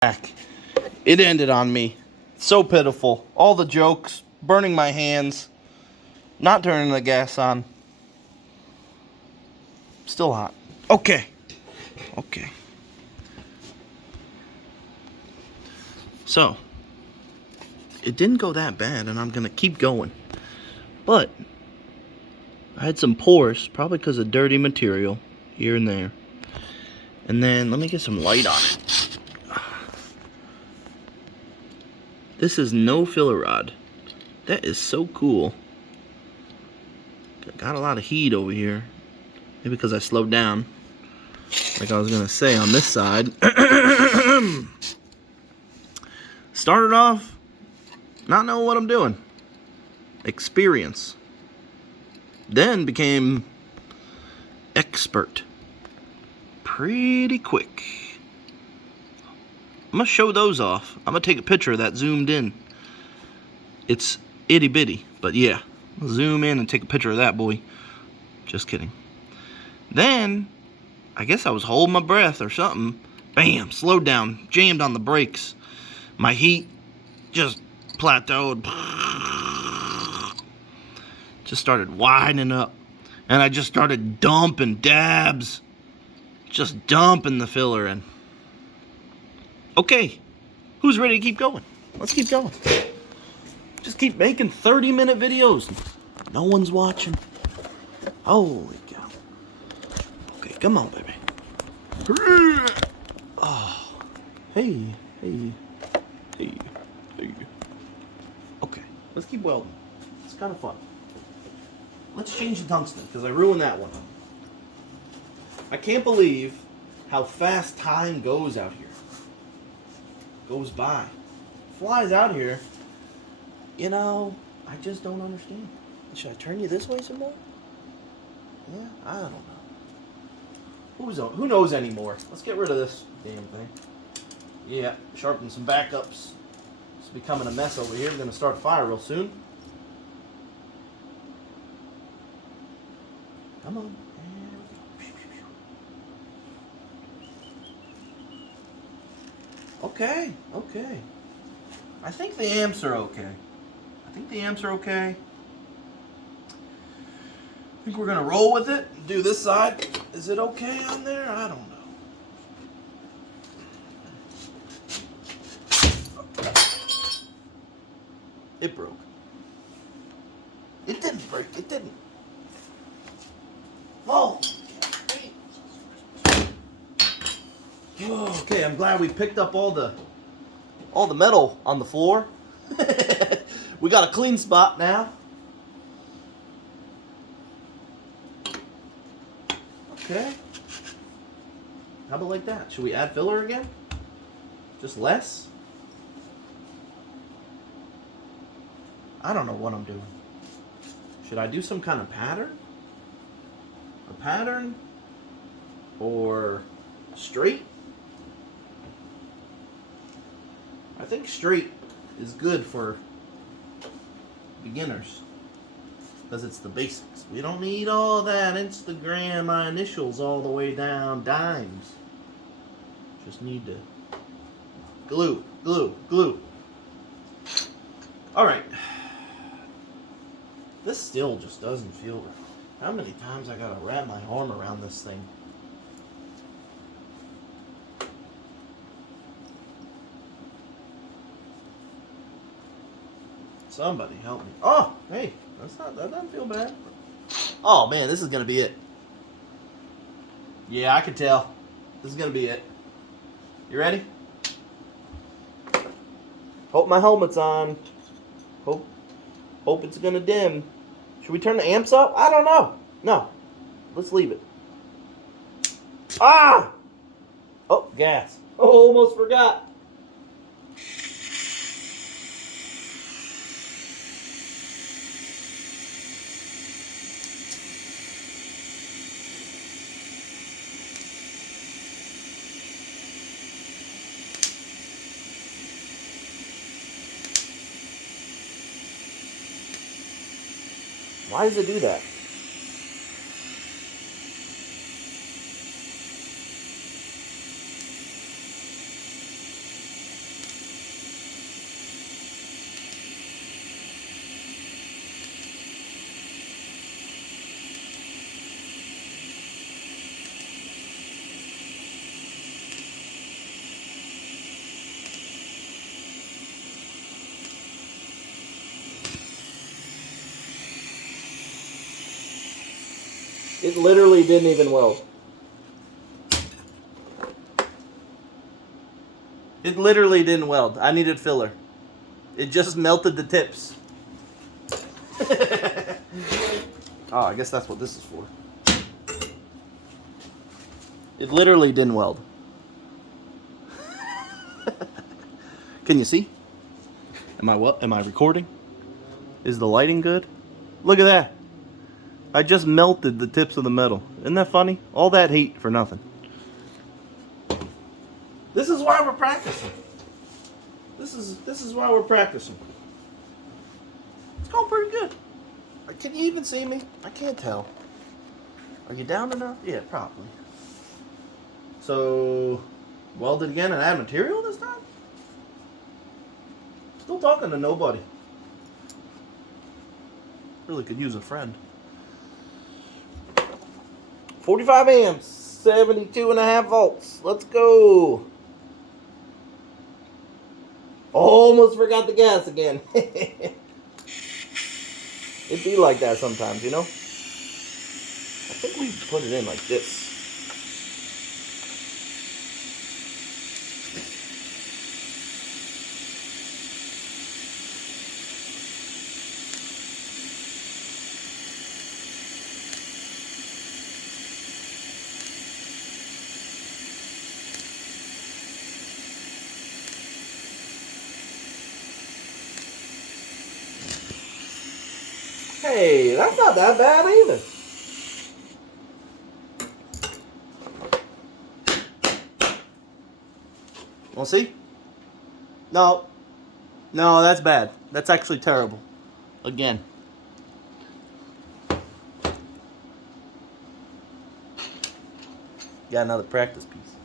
Back. It ended on me. So pitiful. All the jokes, burning my hands, not turning the gas on. Still hot. Okay. So, it didn't go that bad, and I'm going to keep going. But, I had some pores, probably because of dirty material, here and there. And then, let me get some light on it. This is no filler rod. That is so cool. Got a lot of heat over here. Maybe because I slowed down. Like I was going to say on this side. Started off not knowing what I'm doing. Experience. Then became expert. Pretty quick. I'm going to show those off. I'm going to take a picture of that zoomed in. It's itty bitty, but yeah. I'll zoom in and take a picture of that boy. Just kidding. Then, I guess I was holding my breath or something. Bam, slowed down, jammed on the brakes. My heat just plateaued. Just started winding up. And I just started dumping dabs. Just dumping the filler in. Okay, who's ready to keep going? Let's keep going. Just keep making 30-minute videos. No one's watching. Holy cow. Okay, come on, baby. Oh, hey. Okay, let's keep welding. It's kind of fun. Let's change the tungsten, because I ruined that one. I can't believe how fast time goes out here. Goes by. Flies out here. You know, I just don't understand. Should I turn you this way some more? Yeah, I don't know. Who knows anymore? Let's get rid of this damn thing. Yeah, sharpen some backups. It's becoming a mess over here. We're going to start a fire real soon. Come on. Okay. I think the amps are okay. I think we're gonna roll with it. Do this side. Is it okay on there? I don't know. It broke. It didn't break. It didn't. Oh. Okay, I'm glad we picked up all the metal on the floor. We got a clean spot now. Okay. How about like that? Should we add filler again? Just less? I don't know what I'm doing. Should I do some kind of pattern? A pattern? Or straight? I think straight is good for beginners. Because it's the basics. We don't need all that Instagram, my initials all the way down dimes. Just need to glue. Alright. This still just doesn't feel right. How many times I gotta wrap my arm around this thing? Somebody help me. Oh, hey, that doesn't feel bad. Oh man, this is gonna be it. Yeah, I can tell. This is gonna be it. You ready? Hope my helmet's on. Hope it's gonna dim. Should we turn the amps up? I don't know. No. Let's leave it. Ah! Oh, gas. Oh, almost forgot. Why does it do that? It literally didn't even weld. It literally didn't weld. I needed filler. It just melted the tips. Oh, I guess that's what this is for. It literally didn't weld. Can you see? Am I recording? Is the lighting good? Look at that. I just melted the tips of the metal. Isn't that funny? All that heat for nothing. This is why we're practicing. This is why we're practicing. It's going pretty good. Can you even see me? I can't tell. Are you down enough? Yeah, probably. So, weld it again and add material this time? Still talking to nobody. Really could use a friend. 45 amps, 72.5 volts. Let's go. Almost forgot the gas again. It'd be like that sometimes, you know? I think we put it in like this. Hey, that's not that bad either. Want to see? No. No, that's bad. That's actually terrible. Again. Got another practice piece.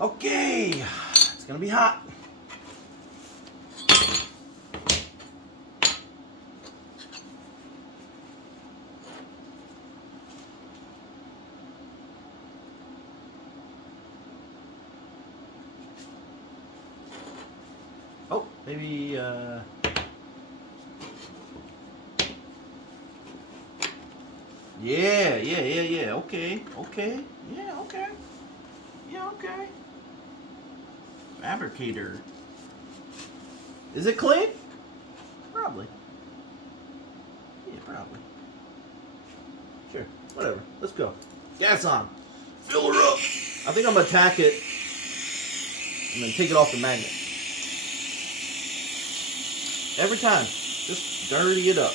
Okay. It's going to be hot. Oh, maybe, yeah, okay, yeah, okay. Fabricator. Is it clean? Probably. Yeah, probably. Sure, whatever, let's go. Gas on. Fill her up. I think I'm gonna tack it and then take it off the magnet. Every time, just dirty it up.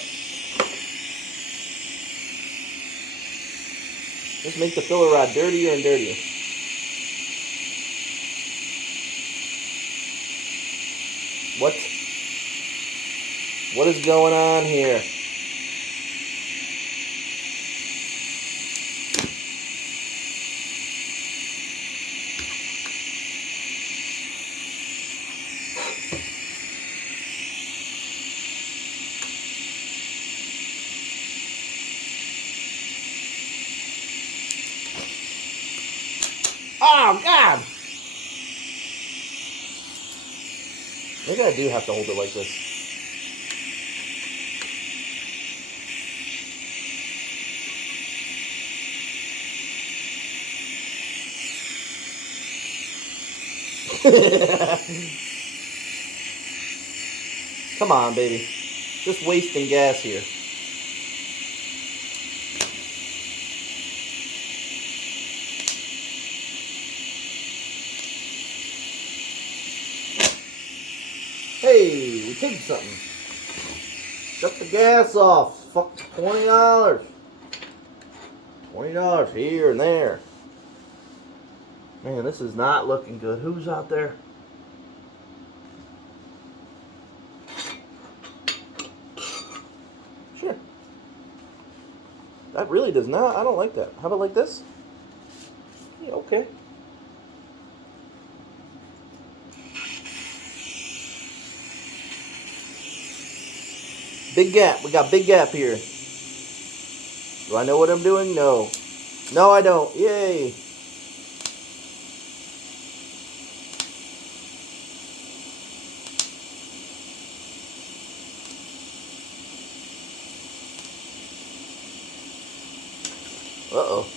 Just make the filler rod dirtier and dirtier. What is going on here? Oh, God! Maybe I do have to hold it like this. Come on, baby. Just wasting gas here. Hey, we take something. Shut the gas off. Fuck, $20. $20 here and there. Man, this is not looking good. Who's out there? Sure. That really does not. I don't like that. How about like this? Yeah, okay. Big gap. We got big gap here. Do I know what I'm doing? No. No, I don't. Yay. Uh-oh.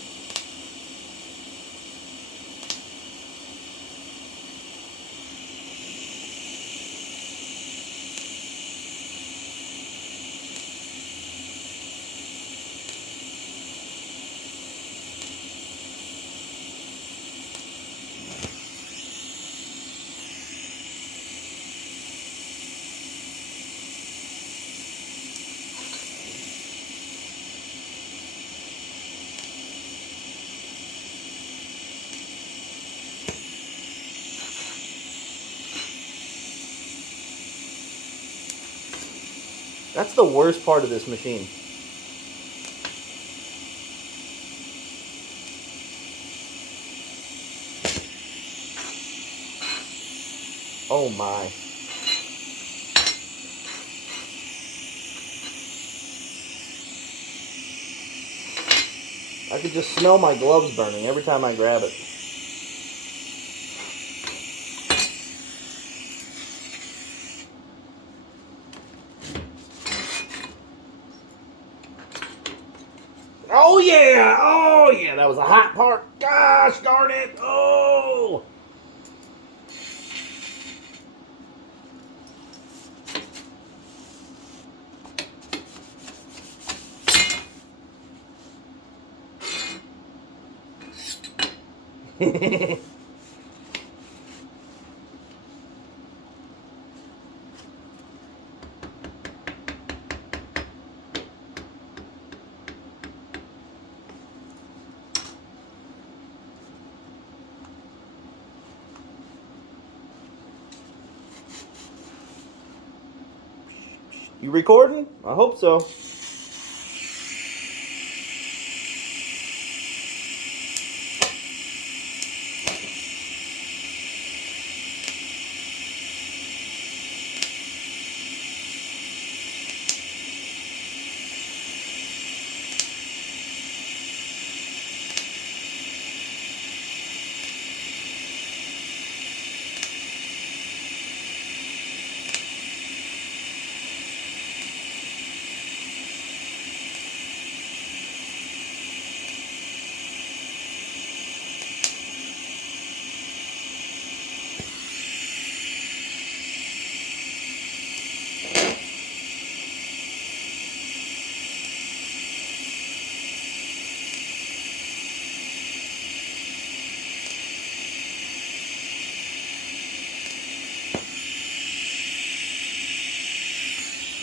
That's the worst part of this machine. Oh my. I could just smell my gloves burning every time I grab it. Oh yeah! Oh yeah, that was a hot part. Gosh darn it! Oh! You recording? I hope so.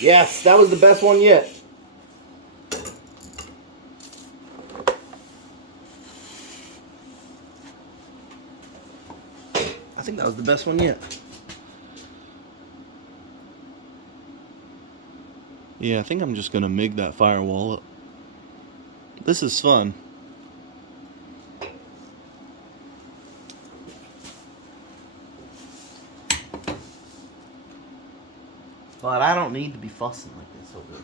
Yes, that was the best one yet. I think that was the best one yet. Yeah, I think I'm just gonna MIG that firewall up. This is fun. But I don't need to be fussing like this over this.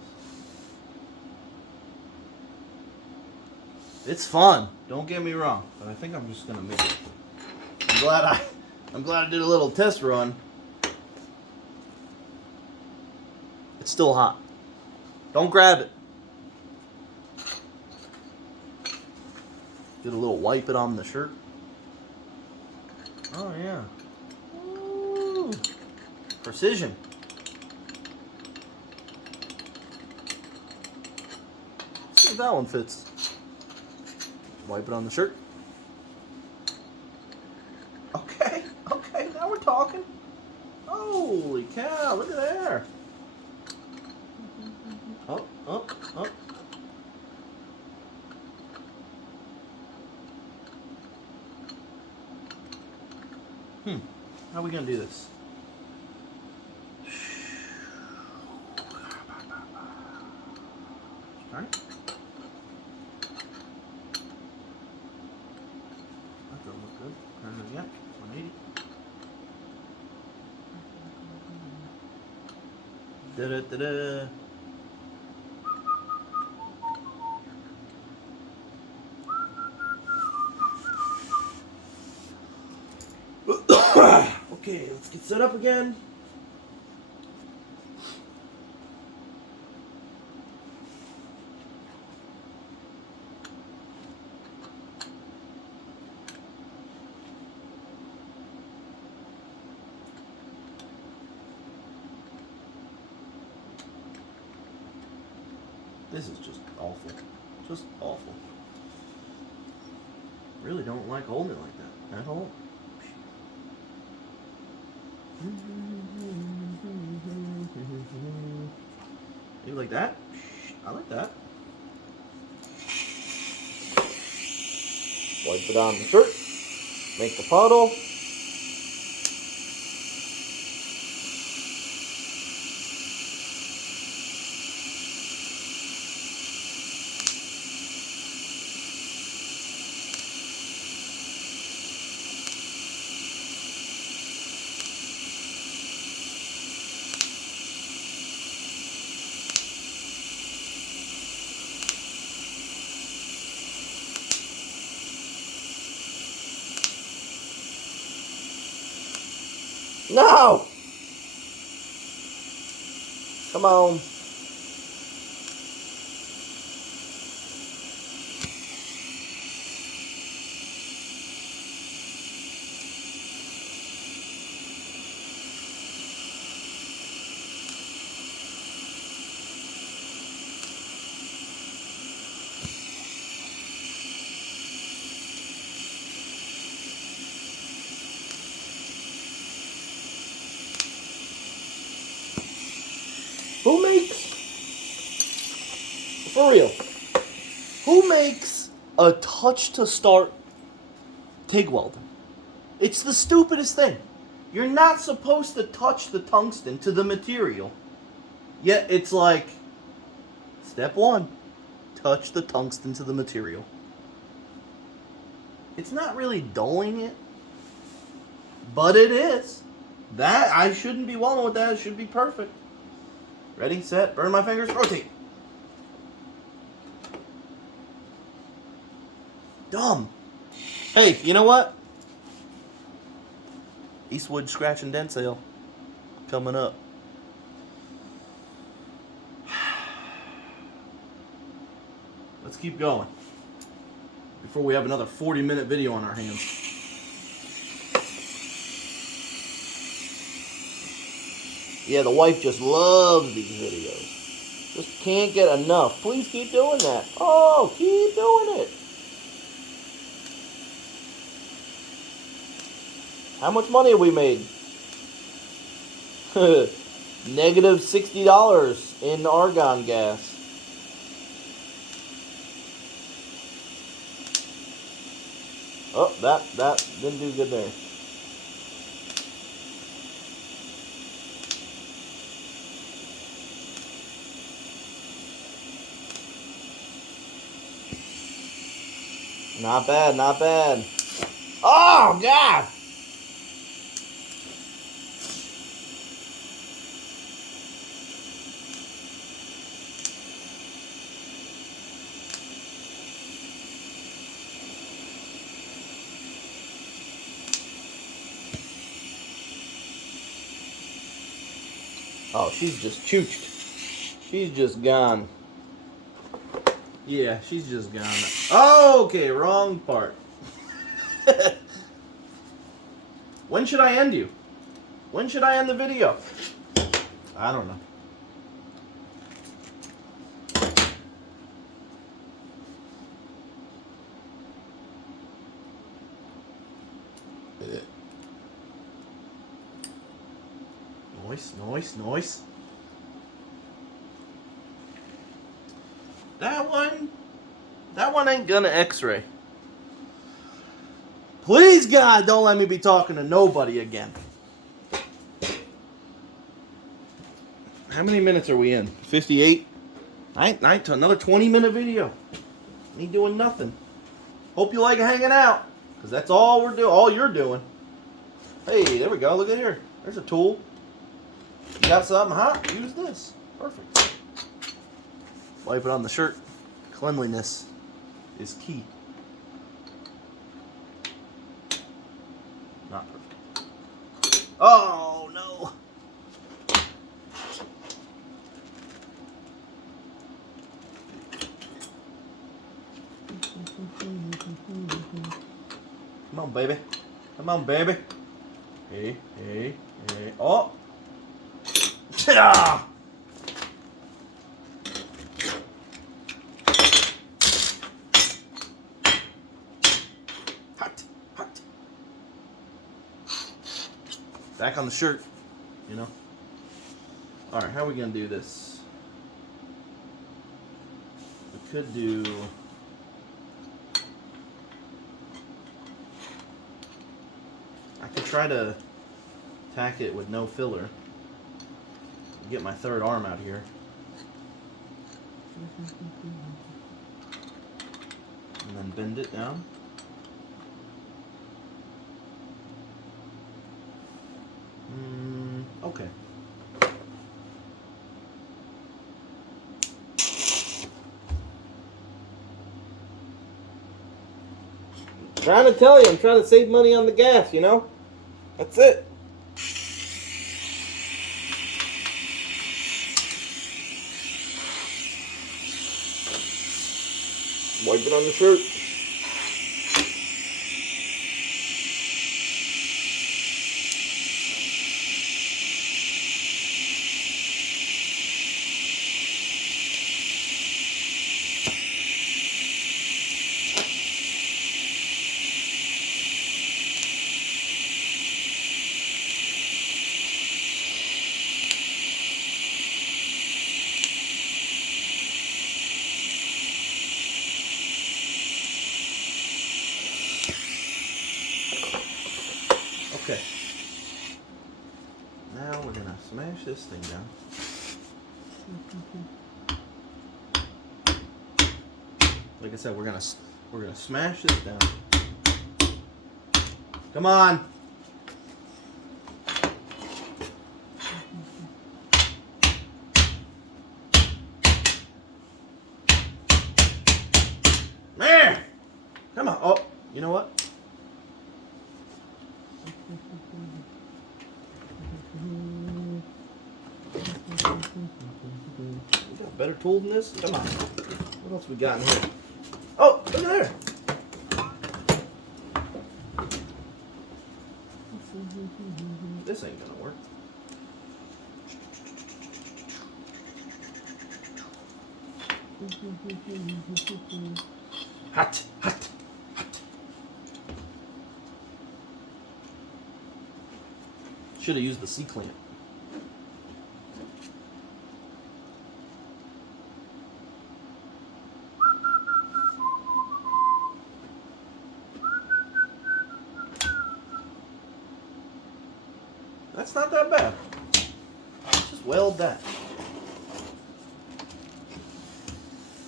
It's fun. Don't get me wrong, but I think I'm just gonna MIG it. I'm glad I did a little test run. It's still hot. Don't grab it. Get a little wipe it on the shirt. Oh yeah. Ooh. Precision. Let's see if that one fits. Wipe it on the shirt. Okay, now we're talking. Holy cow, look at there. Up. How are we gonna do this? Turn it. That doesn't look good. Turn it again. 180. Da-da-da-da. Okay, let's get set up again. This is just awful. Just awful. Really don't like holding it like that at all. You like that? I like that. Wipe it on the shirt. Make the puddle. No! Come on. Who makes, for real, who makes a touch to start TIG welding? It's the stupidest thing. You're not supposed to touch the tungsten to the material. Yet it's like, step one, touch the tungsten to the material. It's not really dulling it, but it is. That, I shouldn't be welding with that. It should be perfect. Ready, set, burn my fingers, rotate. Dumb. Hey, you know what? Eastwood scratch and dent sale coming up. Let's keep going before we have another 40-minute video on our hands. Yeah, the wife just loves these videos. Just can't get enough. Please keep doing that. Oh, keep doing it. How much money have we made? Negative $60 in argon gas. Oh, that didn't do good there. Not bad, not bad. Oh, God! Oh, she's just chooched. She's just gone. Yeah, she's just gone. Oh, okay, wrong part. When should I end you? When should I end the video? I don't know. Noise. That one ain't gonna x-ray. Please, God, don't let me be talking to nobody again. How many minutes are we in? 58? Another 20-minute video. Me doing nothing. Hope you like hanging out, because that's all we're doing. All you're doing. Hey, there we go. Look at here. There's a tool. You got something hot? Use this. Perfect. Wipe it on the shirt. Cleanliness is key. Not perfect. Oh, no. Come on, baby. Come on, baby. Hey. Oh. Back on the shirt, you know. All right, how are we gonna do this? We could do. I could try to tack it with no filler. Get my third arm out here. And then bend it down. Okay. Trying to tell you, I'm trying to save money on the gas, you know? That's it. Wipe it on the shirt. Okay. Now we're gonna smash this thing down. Like I said, we're gonna smash this down. Come on. Man! Come on. Oh, you know what? We got a better tool than this? Come on. What else we got in here? Oh, look there. This ain't gonna work. Hot, hot, hot. Should have used the C-clamp. That's not that bad. Just weld that.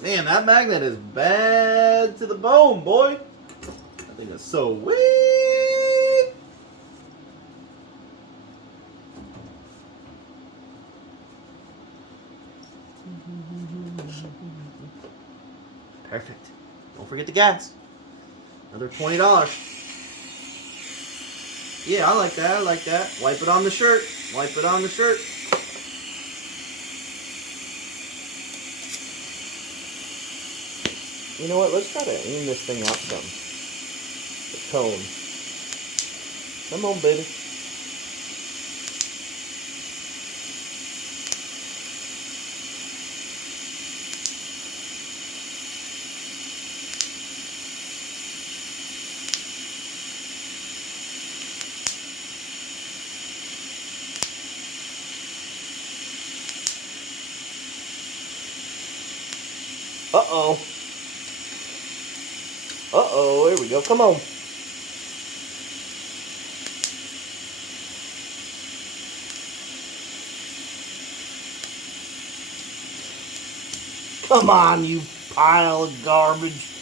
Man, that magnet is bad to the bone, boy. That thing is so weak. Perfect. Don't forget the gas. Another $20. Yeah, I like that. I like that. Wipe it on the shirt. Wipe it on the shirt. You know what? Let's try to aim this thing up some. The cone. Come on, baby. Uh-oh. Uh-oh, here we go. Come on. Come on, you pile of garbage.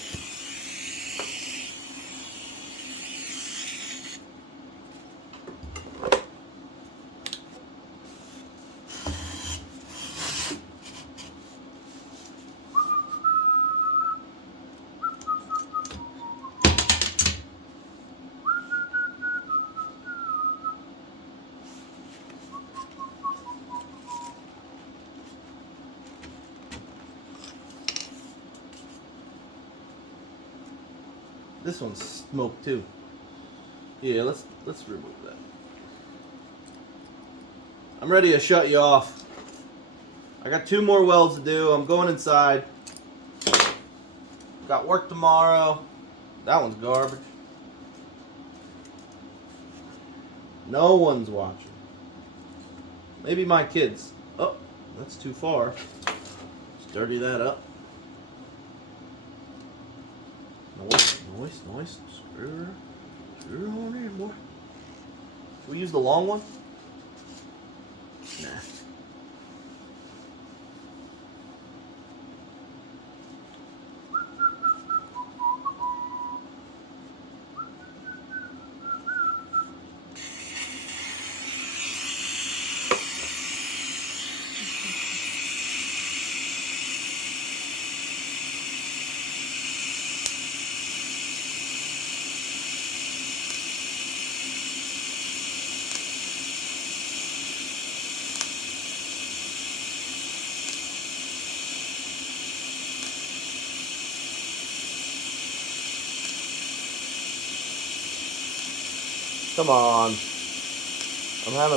This one's smoked too. Yeah, let's remove that. I'm ready to shut you off. I got 2 more welds to do. I'm going inside. Got work tomorrow. That one's garbage. No one's watching. Maybe my kids. Oh, that's too far. Let's dirty that up. Noise. Screw her on in, boy. Can we use the long one? Nah. Come on. I'm having